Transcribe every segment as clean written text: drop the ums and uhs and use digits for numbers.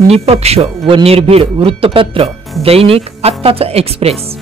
निपक्ष व निर्भीड वृत्तपत्र दैनिक आत्ताचा एक्सप्रेस।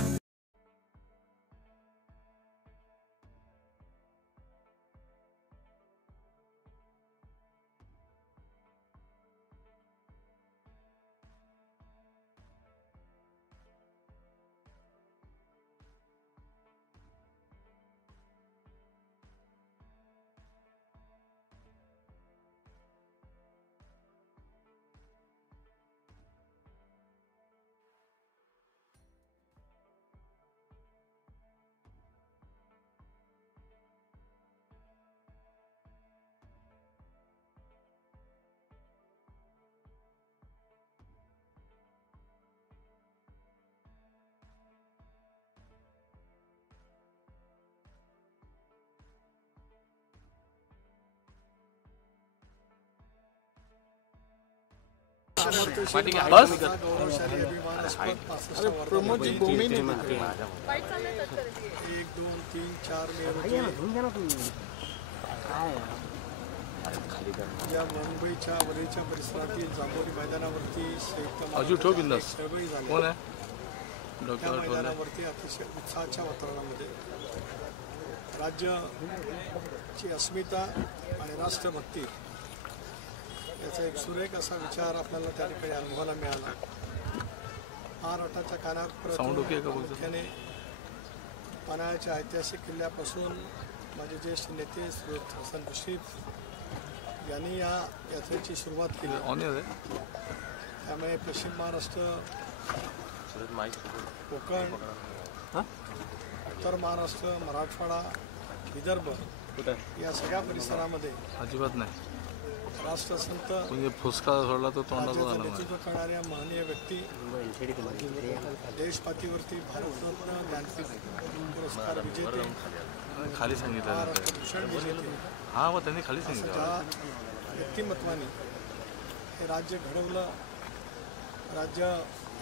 बस प्रमोद जी भूमि नहीं 1 2 3 4 या मुंबईच्या वरच्या परिसरातील जांभोरी मैदानावरती कोण आहे डॉक्टर मैदानावरती अतिशय उत्साहाच्या वातावरणामध्ये राज्याची अस्मिता आणि राष्ट्रभक्ती याचा एक सुरेख असा विचार आपल्याला त्या ठिकाणी अनुभवायला मिळाला। महाराष्ट्राच्या कानाकोपऱ्याने पन्हाळ्याच्या ऐतिहासिक किल्ल्यापासून माझे ज्येष्ठ नेते श्री हसन मुश्रीफ यांनी या यात्रेची सुरुवात केली। त्यामुळे पश्चिम महाराष्ट्र, कोकण, उत्तर महाराष्ट्र, मराठवाडा, विदर्भ या सगळ्या परिसरामध्ये अजिबात नाही राष्ट्रसंत म्हणजे फुसका सोडला तो तोंडाचा नेतृत्व करणाऱ्या महनीय व्यक्ती, देशपातळीवरती भारतरत्न, ज्ञानपीठ पुरस्कार विजेते, खाली सांगितलं भूषण विजेते, हा मग त्यांनी खाली सांगितलं ज्या व्यक्तिमत्वाने हे राज्य घडवलं, राज्य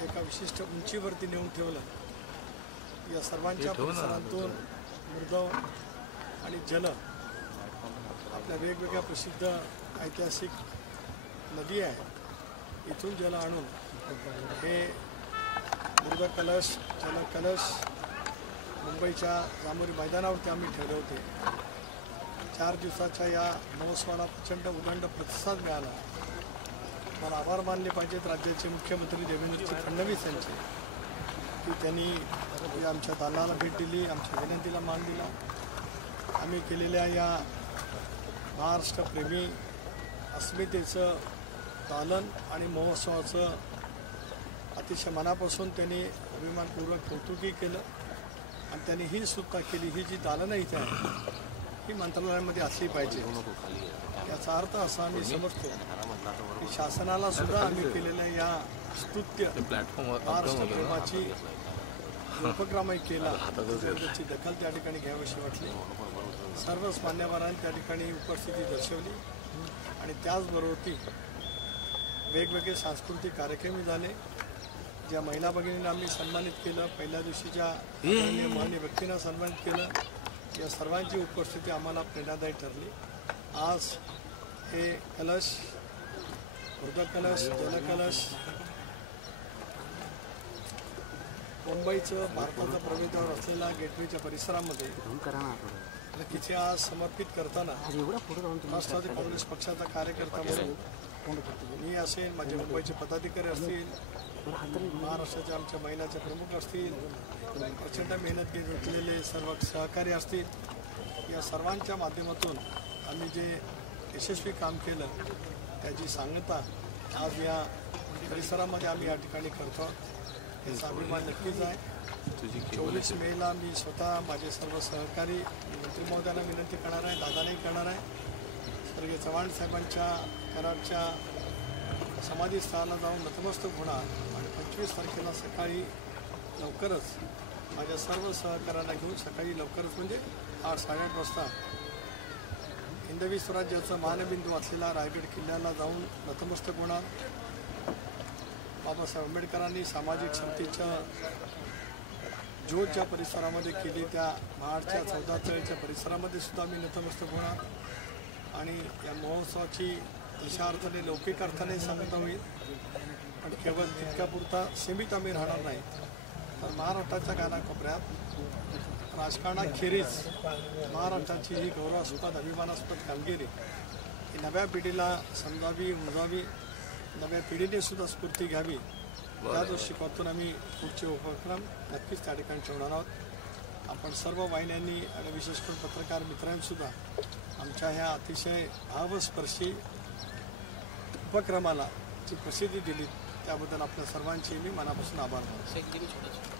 एका विशिष्ट उंचीवरती नेऊन ठेवलं, या सर्वांच्या परिसरातून मृदव आणि जल आपल्या वेगवेगळ्या प्रसिद्ध ऐतिहासिक नदी आहे, इथून जल आणून हे मृदकलश, जलकलश मुंबईच्या जांभोरी मैदानावरती आम्ही ठेवले होते। 4 दिवसाच्या या महोत्सवाला प्रचंड उदंड प्रतिसाद मिळाला। मला आभार मानले पाहिजेत राज्याचे मुख्यमंत्री देवेंद्र फडणवीस यांचे की त्यांनी आमच्या दालनाला भेट दिली, आमच्या विनंतीला मान दिला। आम्ही केलेल्या या महाराष्ट्रप्रेमी अस्मितेचं दालन आणि महोत्सवाचं अतिशय मनापासून त्यांनी अभिमानपूर्वक कौतुकही केलं आणि त्यांनी ही सुद्धा केली, ही जी दालनं इथे आहे ही मंत्रालयामध्ये असली पाहिजे। याचा अर्थ असा आम्ही समजतो की शासनाला सुद्धा आम्ही केलेल्या या स्तुत्य महाराष्ट्रप्रेमाची उपक्रमही केला, त्याची दखल त्या ठिकाणी घ्यावीशी वाटली। सर्वच मान्यवरांनी त्या ठिकाणी उपस्थिती दर्शवली आणि त्याचबरोबर वेगवेगळे सांस्कृतिक कार्यक्रम झाले। ज्या महिला भगिनींना आम्ही सन्मानित केलं, पहिल्या दिवशीच्या महनीय व्यक्तींना सन्मानित केलं, या सर्वांची उपस्थिती आम्हाला प्रेरणादायी ठरली। आज हे कलश, मृदकलश, जलकलश मुंबईचं भारताचा प्रवेशद्वार असलेल्या गेटवेच्या परिसरामध्ये तिथे आज समर्पित करताना राष्ट्रवादी काँग्रेस पक्षाचा कार्यकर्ता म्हणून मी असेल, माझे मुंबईचे पदाधिकारी असतील, महाराष्ट्राच्या आमच्या महिलाचे प्रमुख असतील, प्रचंड मेहनत घेतलेले सर्व सहकारी असतील, या सर्वांच्या माध्यमातून आम्ही जे यशस्वी काम केलं त्याची सांगता आज या परिसरामध्ये आम्ही या ठिकाणी करतो। याचा अभिमान नक्कीच आहे। 24 मेला मी स्वतः माझे सर्व सहकारी मंत्री महोदयांना विनंती करणार आहे, दादानेही करणार आहे, स्वर्गीय चव्हाण साहेबांच्या कराडच्या समाधी स्थळाला जाऊन नतमस्तक होणार आणि 25 तारखेला सकाळी लवकरच माझ्या सर्व सहकाऱ्यांना घेऊन सकाळी लवकरच म्हणजे 8-8:30 वाजता हिंदवी स्वराज्याचा मानबिंदू असलेला रायगड किल्ल्याला जाऊन नतमस्तक होणार। बाबासाहेब आंबेडकरांनी सामाजिक समतेच्या ज्योत ज्या परिसरामध्ये केली त्या महाडच्या 14 तळीच्या परिसरामध्ये सुद्धा मी नतमस्तक होणार आणि या महोत्सवाची तशा अर्थाने लौकिक अर्थाने सांगता होईल। पण केवळ तितक्यापुरता सीमित आम्ही राहणार नाही, तर महाराष्ट्राच्या कानाकोपऱ्यात राजकारणाखेरीज महाराष्ट्राची ही गौरवास्पद अभिमानास्पद कामगिरी ही नव्या पिढीला समजावी उमजावी, नव्या पिढीने सुद्धा स्फूर्ती घ्यावी, या दृष्टिकोनातून आम्ही पुढचे उपक्रम नक्कीच त्या ठिकाणी ठेवणार आहोत. आपण सर्व वाहिन्यांनी आणि विशेष करून पत्रकार मित्रांनीसुद्धा आमच्या ह्या अतिशय भावस्पर्शी उपक्रमाला जी प्रसिद्धी दिली त्याबद्दल आपल्या सर्वांचे मी मनापासून आभार मानतो.